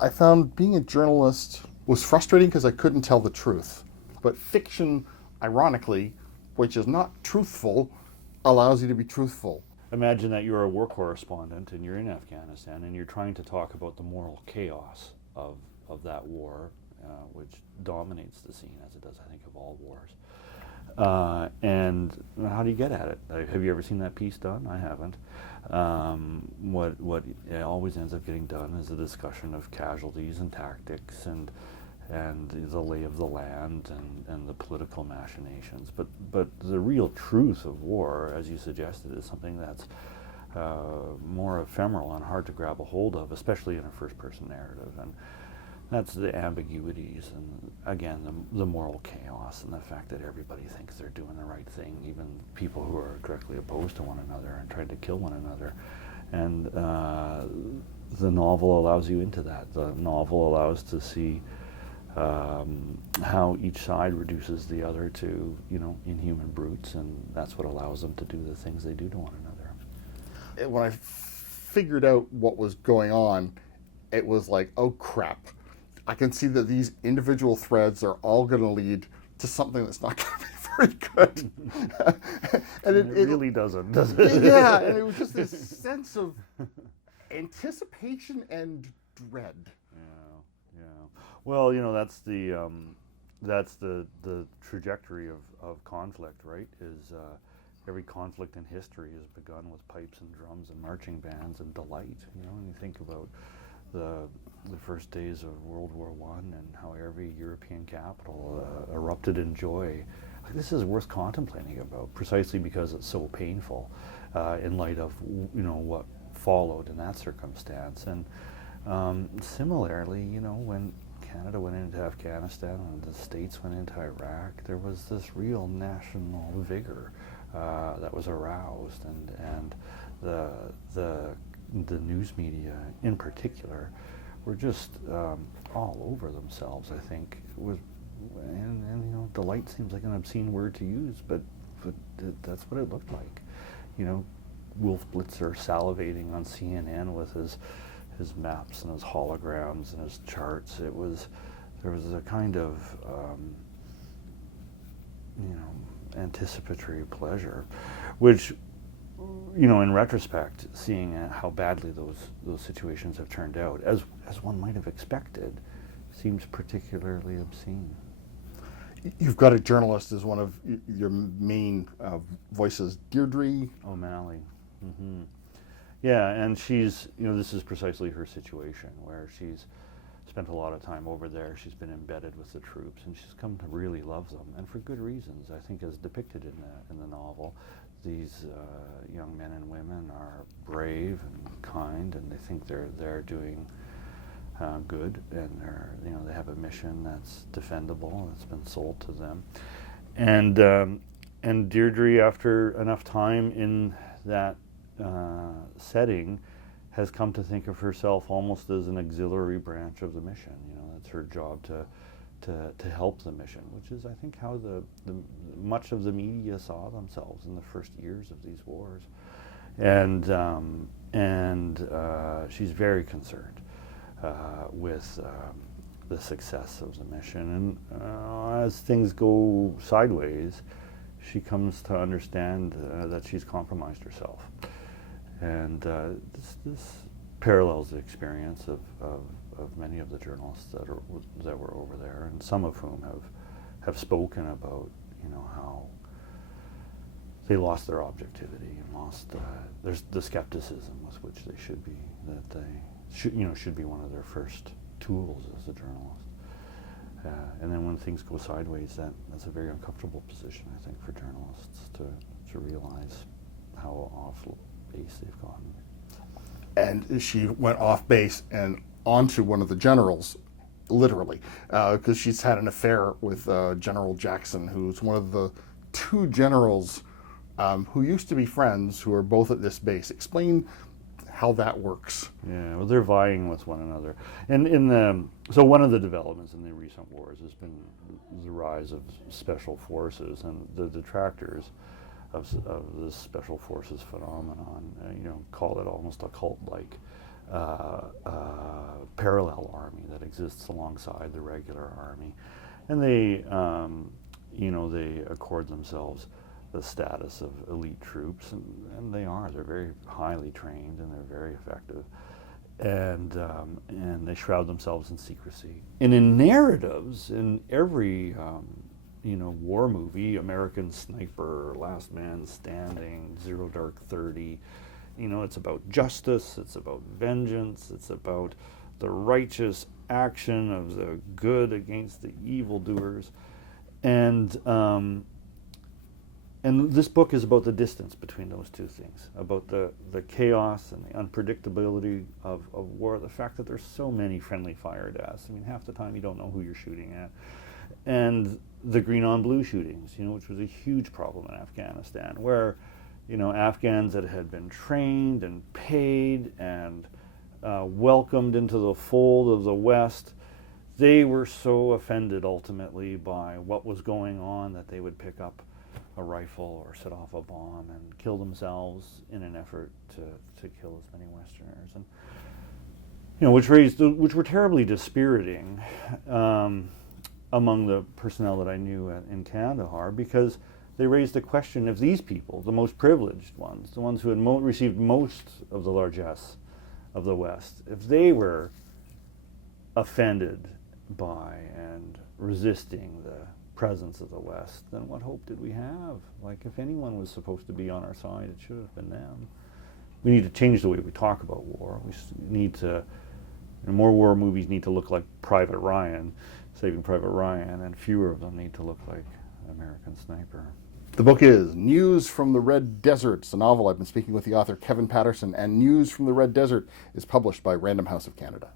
I found being a journalist was frustrating because I couldn't tell the truth. But fiction, ironically, which is not truthful, allows you to be truthful. Imagine that you're a war correspondent and you're in Afghanistan and you're trying to talk about the moral chaos of that war, which dominates the scene, as it does, I think, of all wars. And how do you get at it? Have you ever seen that piece done? I haven't. What it always ends up getting done is a discussion of casualties and tactics and the lay of the land and the political machinations. But the real truth of war, as you suggested, is something that's more ephemeral and hard to grab a hold of, especially in a first-person narrative. And that's the ambiguities and, again, the moral chaos and the fact that everybody thinks they're doing the right thing, even people who are directly opposed to one another and trying to kill one another. And the novel allows you into that. The novel allows to see how each side reduces the other to, inhuman brutes, and that's what allows them to do the things they do to one another. When I figured out what was going on, it was like, oh crap. I can see that these individual threads are all going to lead to something that's not going to be very good. And it really doesn't, does it? Yeah, and it was just this sense of anticipation and dread. Yeah. Well, that's the trajectory of conflict, right? Is every conflict in history has begun with pipes and drums and marching bands and delight. When you think about the first days of World War I and how every European capital erupted in joy. This is worth contemplating about, precisely because it's so painful in light of what followed in that circumstance. And similarly, when Canada went into Afghanistan and the States went into Iraq, there was this real national vigor that was aroused, and the news media in particular were just all over themselves, I think. And delight seems like an obscene word to use, but that's what it looked like. Wolf Blitzer salivating on CNN with his maps and his holograms and his charts. There was a kind of anticipatory pleasure, which, in retrospect, seeing how badly those situations have turned out, as one might have expected, seems particularly obscene. You've got a journalist as one of your main voices, Deirdre O'Malley. Mm-hmm. Yeah, and she's, this is precisely her situation, where she's spent a lot of time over there. She's been embedded with the troops, and she's come to really love them, and for good reasons, I think, as depicted in the novel. These young men and women are brave and kind, and they think they're doing good, and they have a mission that's defendable, that's been sold to them, and Deirdre, after enough time in that setting, has come to think of herself almost as an auxiliary branch of the mission. It's her job to help the mission, which is, I think, how the much of the media saw themselves in the first years of these wars, and she's very concerned with the success of the mission, and as things go sideways, she comes to understand that she's compromised herself, and this parallels the experience of many of the journalists that were over there, and some of whom have spoken about how they lost their objectivity and lost there's the skepticism with which they should be, that they should be one of their first tools as a journalist. And then when things go sideways, that's a very uncomfortable position, I think, for journalists to realize how off base they've gotten. And she went off base and onto one of the generals, literally, because she's had an affair with General Jackson, who's one of the two generals who used to be friends, who are both at this base. Explain how that works. Yeah, well, they're vying with one another. And so one of the developments in the recent wars has been the rise of special forces, and the detractors of this special forces phenomenon, call it almost a cult-like parallel army that exists alongside the regular army, and they, they accord themselves the status of elite troops, and they're very highly trained and they're very effective, and they shroud themselves in secrecy. And in narratives, in every war movie, American Sniper, Last Man Standing, Zero Dark 30, it's about justice, it's about vengeance, it's about the righteous action of the good against the evildoers. And this book is about the distance between those two things, about the chaos and the unpredictability of war, the fact that there's so many friendly fire deaths. I mean, half the time you don't know who you're shooting at. And the green on blue shootings, which was a huge problem in Afghanistan, where, Afghans that had been trained and paid and welcomed into the fold of the West, they were so offended ultimately by what was going on that they would pick up a rifle or set off a bomb and kill themselves in an effort to kill as many Westerners, and which were terribly dispiriting among the personnel that I knew in Kandahar, because they raised the question if these people, the most privileged ones, the ones who had received most of the largesse of the West, if they were offended by and resisting the presence of the West, then what hope did we have? Like, if anyone was supposed to be on our side, it should have been them. We need to change the way we talk about war. We need to, more war movies need to look like Private Ryan, Saving Private Ryan, and fewer of them need to look like American Sniper. The book is News from the Red Desert. It's a novel. I've been speaking with the author, Kevin Patterson, and News from the Red Desert is published by Random House of Canada.